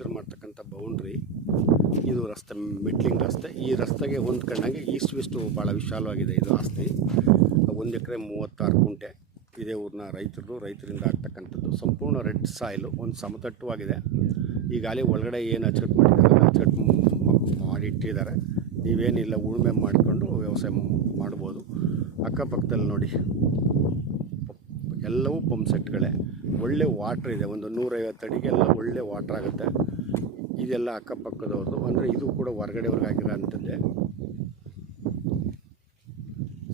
Culture ಮಾಡ್ತಕ್ಕಂಥ boundary ಇದು ರಸ್ತೆ, ಮೆಟ್ಲಿಂಗ್ ರಸ್ತೆ. ಈ ರಸ್ತೆಗೆ ಹೊಂದ್ಕೊಂಡಾಗೆ ಈಸ್ಟ್ ವೆಸ್ಟು ಭಾಳ ವಿಶಾಲವಾಗಿದೆ ಇದು ಆಸ್ತಿ. 1 ಎಕರೆ 36 ಗುಂಟೆ. ಇದೇ ಊರಿನ ರೈತರಿಂದ ಆಗ್ತಕ್ಕಂಥದ್ದು. ಸಂಪೂರ್ಣ ರೆಡ್ ಸಾಯಿಲು, ಒಂದು ಸಮತಟ್ಟವಾಗಿದೆ. ಈಗಾಗಲೇ ಒಳಗಡೆ ಏನು ಅಚ್ಚುಕಟ್ಟು ಮಾಡಿದ್ದಾರೆ, ಅಚ್ಚುಕಟ್ಟು ಮಾಡಿಟ್ಟಿದ್ದಾರೆ. ನೀವೇನಿಲ್ಲ, ಉಳುಮೆ ಮಾಡಿಕೊಂಡು ವ್ಯವಸಾಯ ಮಾಡ್ಬೋದು. ಅಕ್ಕಪಕ್ಕದಲ್ಲಿ ನೋಡಿ ಎಲ್ಲವೂ ಪಂಪ್ ಸೆಟ್ಗಳೇ. ಒಳ್ಳೆ ವಾಟ್ರ್ ಇದೆ. ಒಂದು 150 ಅಡಿಗೆಲ್ಲ ಒಳ್ಳೆ ವಾಟ್ರ್ ಆಗುತ್ತೆ. ಇದೆಲ್ಲ ಅಕ್ಕಪಕ್ಕದವ್ರದ್ದು. ಅಂದರೆ ಇದು ಕೂಡ ಹೊರಗಡೆವರೆಗೆ ಆಗಿರೋ ಅಂಥದ್ದೇ.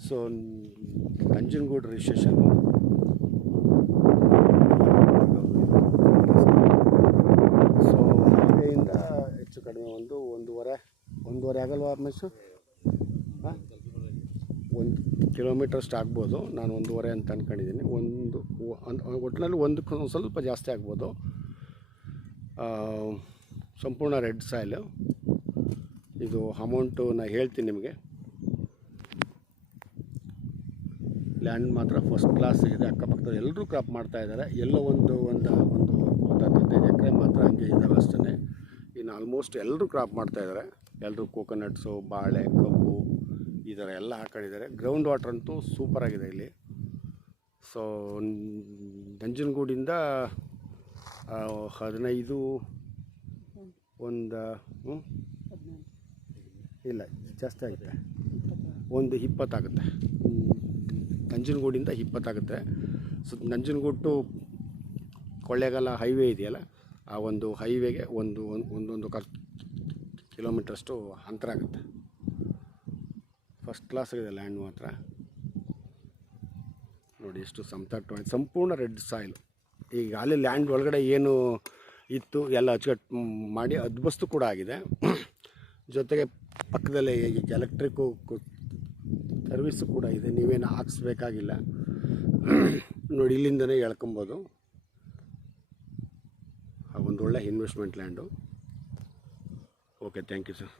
ಸೊ ನಂಜನಗೂಡು ರಿಜಿಸ್ಟ್ರೇಷನ್ ಸೊ ಇಲ್ಲಿಂದ ಹೆಚ್ಚು ಕಡಿಮೆ ಒಂದೂವರೆ ಆಗಲ್ವಾ ಮೆಸ್ಸು? 1 ಕಿಲೋಮೀಟರ್ ಅಷ್ಟು ಆಗ್ಬೋದು. ನಾನು 1.5 ಅಂತ ಅಂದ್ಕೊಂಡಿದ್ದೀನಿ. ಒಟ್ಟಿನಲ್ಲಿ ಒಂದಕ್ಕೆ ಸ್ವಲ್ಪ ಜಾಸ್ತಿ ಆಗ್ಬೋದು. ಸಂಪೂರ್ಣ ರೆಡ್ ಸಾಯಿಲು. ಇದು ಅಮೌಂಟು ನಾನು ಹೇಳ್ತೀನಿ ನಿಮಗೆ. ಲ್ಯಾಂಡ್ ಮಾತ್ರ ಫಸ್ಟ್ ಕ್ಲಾಸ್ ಇದೆ. ಅಕ್ಕಪಕ್ಕದಲ್ಲಿ ಎಲ್ಲರೂ ಕ್ರಾಪ್ ಮಾಡ್ತಾಯಿದ್ದಾರೆ. ಎಲ್ಲೋ ಒಂದು 15 ಎಕರೆ ಮಾತ್ರ ಹಂಗೆ ಇದ್ದಾವೆ ಅಷ್ಟೇ. ಇನ್ನು ಆಲ್ಮೋಸ್ಟ್ ಎಲ್ಲರೂ ಕ್ರಾಪ್ ಮಾಡ್ತಾಯಿದ್ದಾರೆ. ಎಲ್ಲರೂ ಕೋಕೋನಟ್ಸು, ಬಾಳೆ, ಕಬ್ಬು ಈ ಥರ ಎಲ್ಲ ಹಾಕೊಂಡಿದ್ದಾರೆ. ಗ್ರೌಂಡ್ ವಾಟರ್ ಅಂತೂ ಸೂಪರಾಗಿದೆ ಇಲ್ಲಿ. ಸೊ ನಂಜನಗೂಡಿಂದ 15 ಇಲ್ಲ ಜಾಸ್ತಿ ಆಗುತ್ತೆ, 20 ಆಗುತ್ತೆ. ನಂಜನಗೂಡಿಂದ 20 ಆಗುತ್ತೆ. So Nanjangud to Kollegal highway ಇದೆಯಲ್ಲ, ಆ ಒಂದು ಹೈವೇಗೆ ಒಂದು ಕಿಲೋಮೀಟ್ರಷ್ಟು ಅಂತರ ಆಗುತ್ತೆ. ಫಸ್ಟ್ ಕ್ಲಾಸ್ ಇದೆ ಲ್ಯಾಂಡ್ ಮಾತ್ರ. ನೋಡಿ ಎಷ್ಟು ಸಮತಟ್ಟವಾಗಿದೆ. ಸಂಪೂರ್ಣ ರೆಡ್ ಸಾಯಿಲು. ಈಗ ಅಲ್ಲಿ ಲ್ಯಾಂಡ್ ಒಳಗಡೆ ಏನು ಇತ್ತು ಎಲ್ಲ ಅಚ್ಚುಕಟ್ಟು ಮಾಡಿ ಅದ್ಬಸ್ತು ಕೂಡ ಆಗಿದೆ. ಜೊತೆಗೆ ಪಕ್ಕದಲ್ಲೇ ಎಲೆಕ್ಟ್ರಿಕ್ಕು ಸರ್ವಿಸ್ಸು ಕೂಡ ಇದೆ. ನೀವೇನು ಹಾಕ್ಸ್ಬೇಕಾಗಿಲ್ಲ. ನೋಡಿ ಇಲ್ಲಿಂದನೇ ಎಳ್ಕೊಬೋದು. ಒಂದು ಒಳ್ಳೆ investment land. Okay, thank you sir.